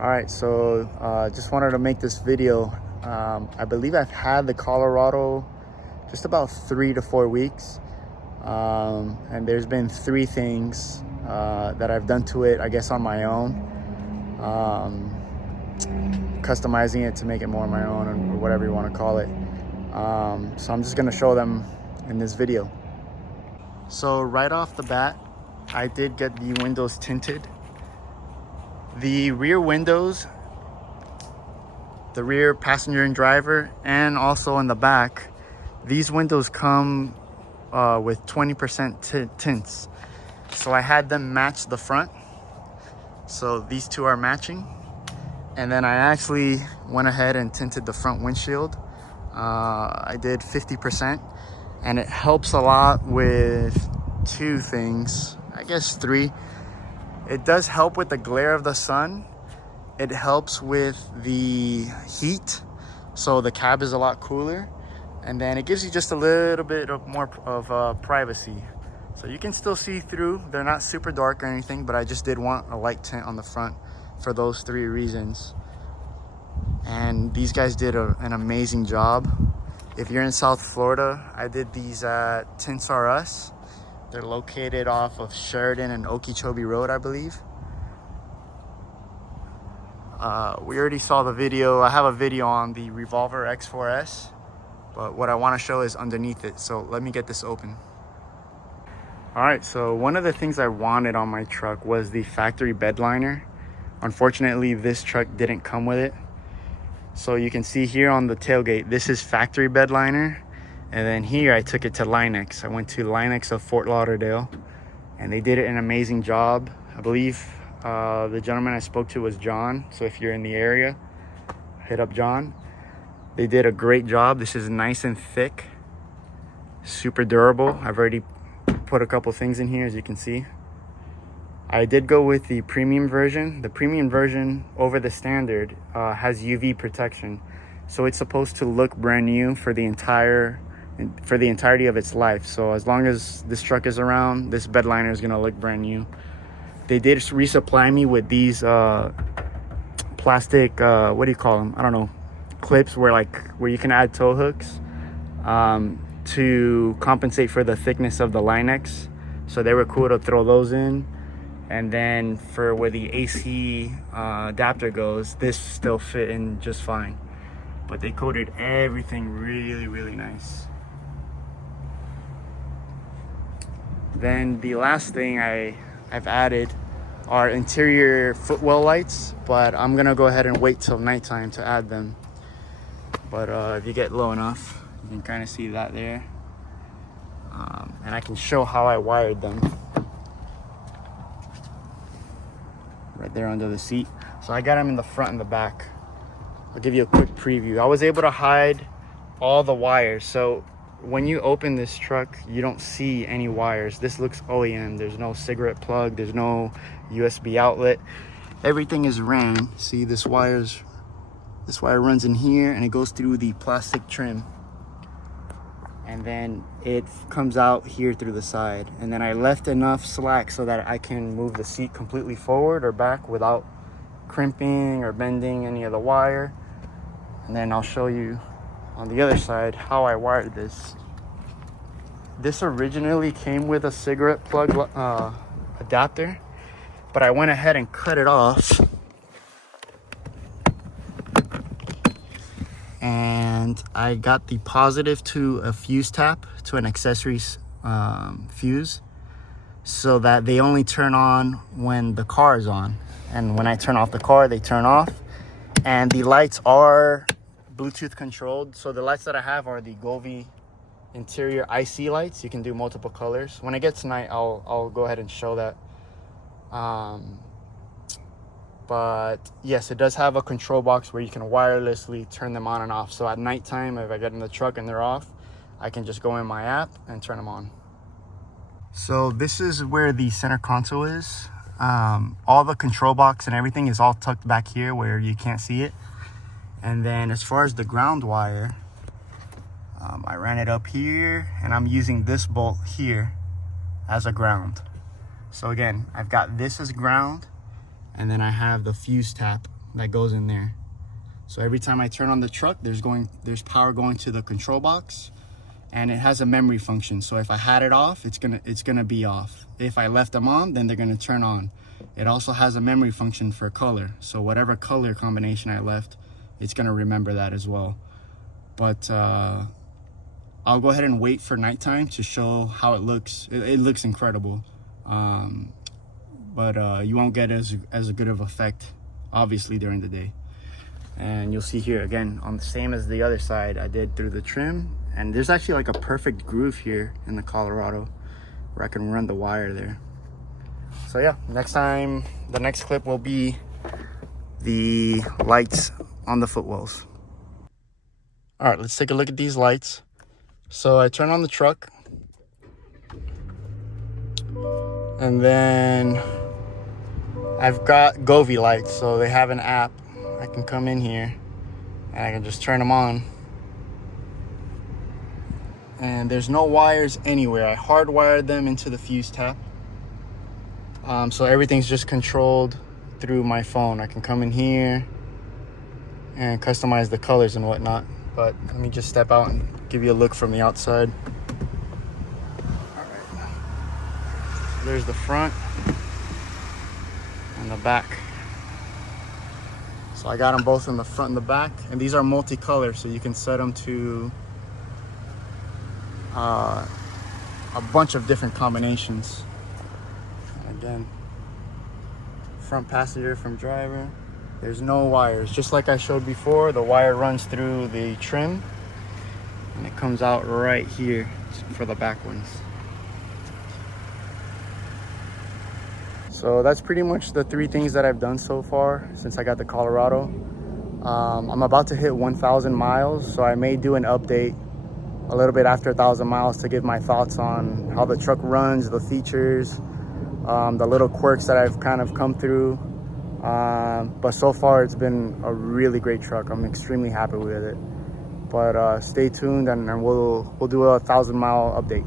All right, so just wanted to make this video. I believe I've had the Colorado just about 3 to 4 weeks, and there's been 3 things that I've done to it, I guess on my own, customizing it to make it more my own, or whatever you want to call it. So I'm just gonna show them in this video. So right off the bat, I did get the windows tinted. The rear windows, the rear passenger and driver, and also in the back, these windows come with 20% tints. So I had them match the front. So these two are matching. And then I actually went ahead and tinted the front windshield. I did 50%, and it helps a lot with 2 things, I guess 3. It does help with the glare of the sun. It helps with the heat, so the cab is a lot cooler. And then it gives you just a little bit of more of privacy. So you can still see through. They're not super dark or anything, but I just did want a light tint on the front for those 3 reasons. And these guys did an amazing job. If you're in South Florida, I did these at Tints R Us. They're located off of Sheridan and Okeechobee Road, I believe. We already saw the video. I have a video on the Revolver X4S, but what I want to show is underneath it. So let me get this open. All right, so one of the things I wanted on my truck was the factory bed liner. Unfortunately, this truck didn't come with it. So you can see here on the tailgate, this is factory bed liner. And then here I took it to Linex. I went to Linex of Fort Lauderdale, and they did an amazing job. I believe the gentleman I spoke to was John. So if you're in the area, hit up John. They did a great job. This is nice and thick, super durable. I've already put a couple things in here, as you can see. I did go with the premium version. The premium version over the standard has UV protection. So it's supposed to look brand new for the entirety of its life. So as long as this truck is around, this bed liner is gonna look brand new. They did resupply me with these plastic, what do you call them? I don't know, clips where you can add tow hooks to compensate for the thickness of the Linex. So they were cool to throw those in. And then for where the AC adapter goes, this still fit in just fine. But they coated everything really, really nice. Then the last thing I've added are interior Footwell lights, but I'm gonna go ahead and wait till nighttime to add them. But if you get low enough, you can kind of see that there. And I can show how I wired them. Right there under the seat. So I got them in the front and the back. I'll give you a quick preview. I was able to hide all the wires. So when you open this truck, you don't see any wires. This looks OEM. There's no cigarette plug. There's no USB outlet. Everything is ran. See, this wire runs in here, and it goes through the plastic trim. And then it comes out here through the side. And then I left enough slack so that I can move the seat completely forward or back without crimping or bending any of the wire. And then I'll show you on the other side how I wired this. This originally came with a cigarette plug adapter, but I went ahead and cut it off. And I got the positive to a fuse tap, to an accessories fuse, so that they only turn on when the car is on. And when I turn off the car, they turn off. And the lights are Bluetooth controlled. So the lights that I have are the Govee interior IC lights. You can do multiple colors. When it gets night, I'll go ahead and show that. But yes, it does have a control box where you can wirelessly turn them on and off. So at nighttime, if I get in the truck and they're off, I can just go in my app and turn them on. So this is where the center console is. All the control box and everything is all tucked back here where you can't see it. And then as far as the ground wire, I ran it up here, and I'm using this bolt here as a ground. So again, I've got this as ground, and then I have the fuse tap that goes in there. So every time I turn on the truck, there's power going to the control box, and it has a memory function. So if I had it off, it's gonna be off. If I left them on, then they're gonna turn on. It also has a memory function for color. So whatever color combination I left, it's gonna remember that as well. But I'll go ahead and wait for nighttime to show how it looks. It looks incredible. But you won't get as good of effect, obviously, during the day. And you'll see here again, on the same as the other side, I did through the trim, and there's actually like a perfect groove here in the Colorado where I can run the wire there. So yeah, next time, the next clip will be the lights on the footwells. All right, let's take a look at these lights. So I turn on the truck, and then I've got Govee lights, so they have an app. I can come in here and I can just turn them on. And there's no wires anywhere. I hardwired them into the fuse tap. So everything's just controlled through my phone. I can come in here and customize the colors and whatnot. But let me just step out and give you a look from the outside. All right. So there's the front and the back. So I got them both in the front and the back, and these are multicolor, so you can set them to a bunch of different combinations. And again, front passenger from driver. There's no wires. Just like I showed before, the wire runs through the trim and it comes out right here for the back ones. So that's pretty much the 3 things that I've done so far since I got the Colorado. I'm about to hit 1,000 miles, so I may do an update a little bit after 1,000 miles to give my thoughts on how the truck runs, the features, the little quirks that I've kind of come through. But so far it's been a really great truck. I'm extremely happy with it. But stay tuned, and we'll do a 1,000 mile update.